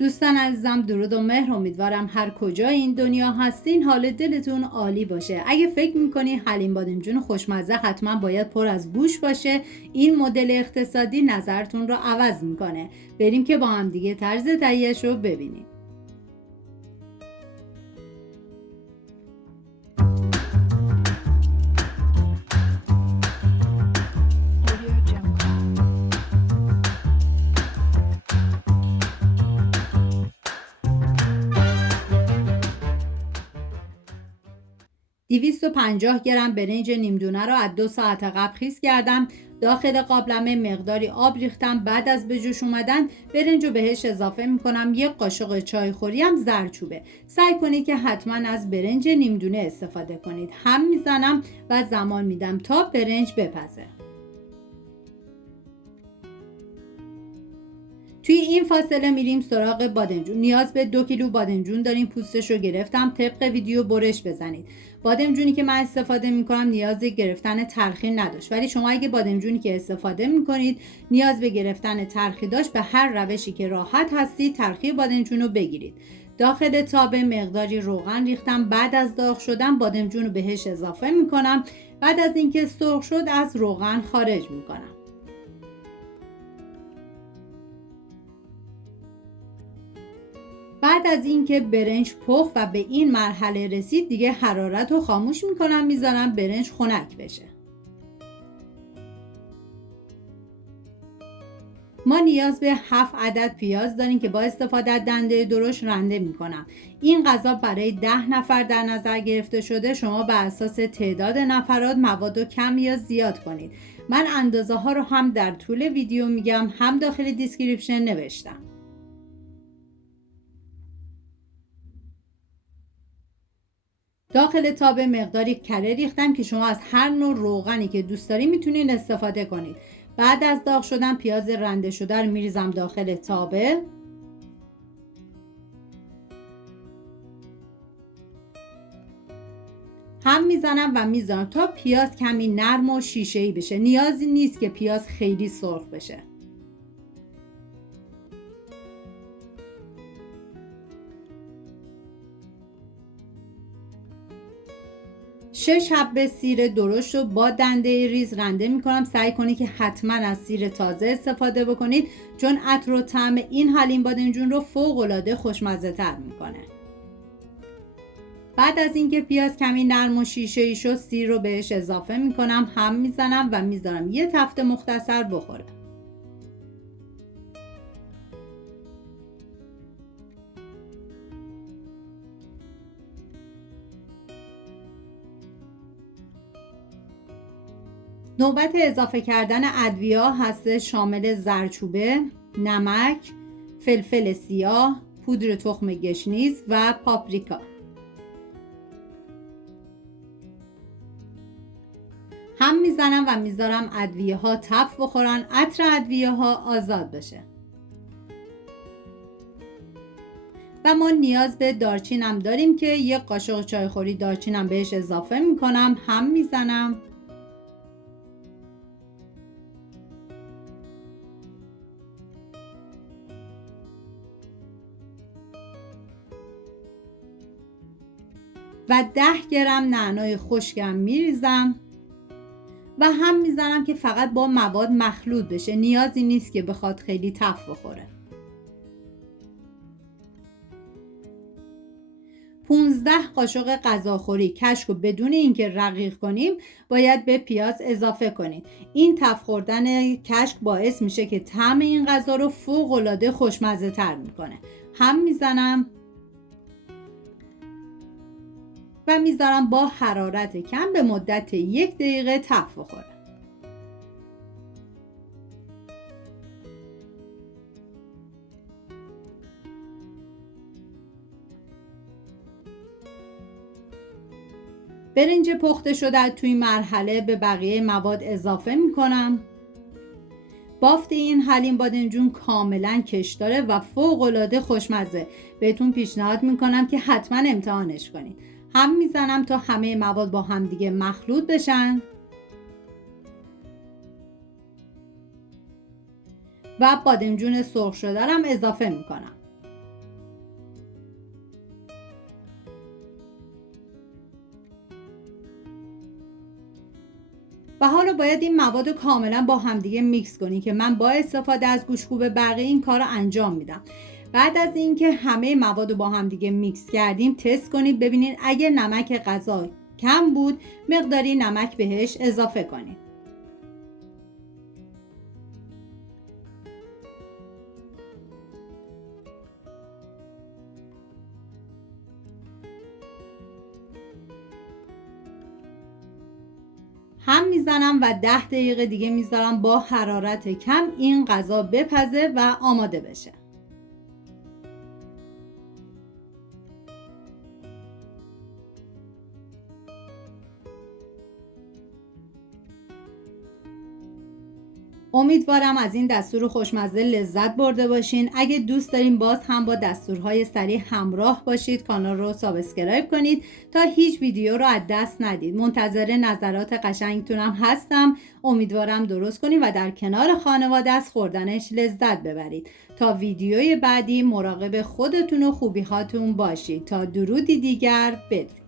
دوستان عزیزم، درود و مهر. امیدوارم هر کجای این دنیا هستین حال دلتون عالی باشه. اگه فکر میکنی حلیم بادمجون خوشمزه حتما باید پر از گوش باشه، این مدل اقتصادی نظرتون رو عوض میکنه. بریم که با هم دیگه طرز تهیه‌اش رو ببینیم. ...250 گرم برنج نیمدونه رو از 2 ساعت قبل خیس کردم. داخل قابلمه مقداری آب ریختم. بعد از به جوش اومدن برنج رو بهش اضافه میکنم. 1 قاشق چایخوری هم زردچوبه. سعی کنید که حتما از برنج نیمدونه استفاده کنید. هم میزنم و زمان میدم تا برنج بپزه. توی این فاصله میریم سراغ بادمجون. نیاز به 2 کیلو بادمجون داریم. پوستش رو گرفتم. طبق ویدیو برش بزنید. بادمجونی که من استفاده میکنم نیاز به گرفتن تلخی نداشت، ولی شما اگه بادمجونی که استفاده میکنید نیاز به گرفتن تلخی داشت، به هر روشی که راحت هستید تلخی بادمجون رو بگیرید. داخل تابه مقداری روغن ریختم. بعد از داغ شدن بادمجون رو بهش اضافه میکنم. بعد از اینکه سرخ شد از روغن خارج میکنم. بعد از اینکه برنج پخت و به این مرحله رسید دیگه حرارت رو خاموش میکنم. میذارم برنج خنک بشه. ما نیاز به 7 عدد پیاز داریم که با استفاده از دنده درشت رنده میکنم. این غذا برای 10 نفر در نظر گرفته شده. شما بر اساس تعداد نفرات مواد رو کم یا زیاد کنید. من اندازه ها رو هم در طول ویدیو میگم، هم داخل دیسکریپشن نوشتم. داخل تابه مقداری کره ریختم که شما از هر نوع روغنی که دوست دارید میتونید استفاده کنید. بعد از داغ شدن پیاز رنده شده رو میریزم داخل تابه. هم میزنم و میذارم تا پیاز کمی نرم و شیشه‌ای بشه. نیازی نیست که پیاز خیلی سرخ بشه. 6 حبه سیر درشت رو با دنده ریز رنده میکنم. سعی کنید که حتما از سیر تازه استفاده بکنید، چون عطر و طعم این حلیم بادمجون رو فوق العاده خوشمزه تر میکنه. بعد از اینکه پیاز کمی نرم و شیشه‌ای شد سیر رو بهش اضافه میکنم. هم میزنم و میذارم یه تفته مختصر بخوره. نوبت اضافه کردن ادویه هست، شامل زردچوبه، نمک، فلفل سیاه، پودر تخم گشنیز و پاپریکا. هم میزنم و میذارم ادویه ها تف بخورن، عطر ادویه ها آزاد بشه. و ما نیاز به دارچین هم داریم که 1 قاشق چایخوری دارچین هم بهش اضافه میکنم. هم میزنم و 10 گرم نعنای خشکم میریزم و هم میزنم که فقط با مواد مخلوط بشه. نیازی نیست که بخواد خیلی تف بخوره. 15 قاشق غذاخوری کشک رو بدون اینکه رقیق کنیم باید به پیاز اضافه کنید. این تف خوردن کشک باعث میشه که طعم این غذا رو فوق العاده خوشمزه تر میکنه. هم میزنم و میذارم با حرارت کم به مدت 1 دقیقه تف بخوره. برنج پخته شده توی مرحله به بقیه مواد اضافه میکنم. بافت این حلیم بادمجون کاملا کش داره و فوق العاده خوشمزه. بهتون پیشنهاد میکنم که حتما امتحانش کنید. هم میزنم تا همه مواد با هم دیگه مخلوط بشن و بادمجون سرخ شده رو هم اضافه میکنم. و حالا باید این مواد رو کاملا با همدیگه میکس کنی که من با استفاده از گوشت‌کوب برقی این کار رو انجام میدم. بعد از اینکه همه مواد رو با همدیگه میکس کردیم تست کنید ببینید اگه نمک غذا کم بود مقداری نمک بهش اضافه کنید. هم میزنم و 10 دقیقه دیگه میذارم با حرارت کم این غذا بپزه و آماده بشه. امیدوارم از این دستور خوشمزه لذت برده باشین. اگه دوست دارین باز هم با دستورهای سریع همراه باشید کانال رو سابسکرایب کنید تا هیچ ویدیو رو از دست ندید. منتظر نظرات قشنگتونم هستم. امیدوارم درست کنید و در کنار خانواده از خوردنش لذت ببرید. تا ویدیوی بعدی مراقب خودتون و خوبی هاتون باشید. تا درودی دیگر بدرود.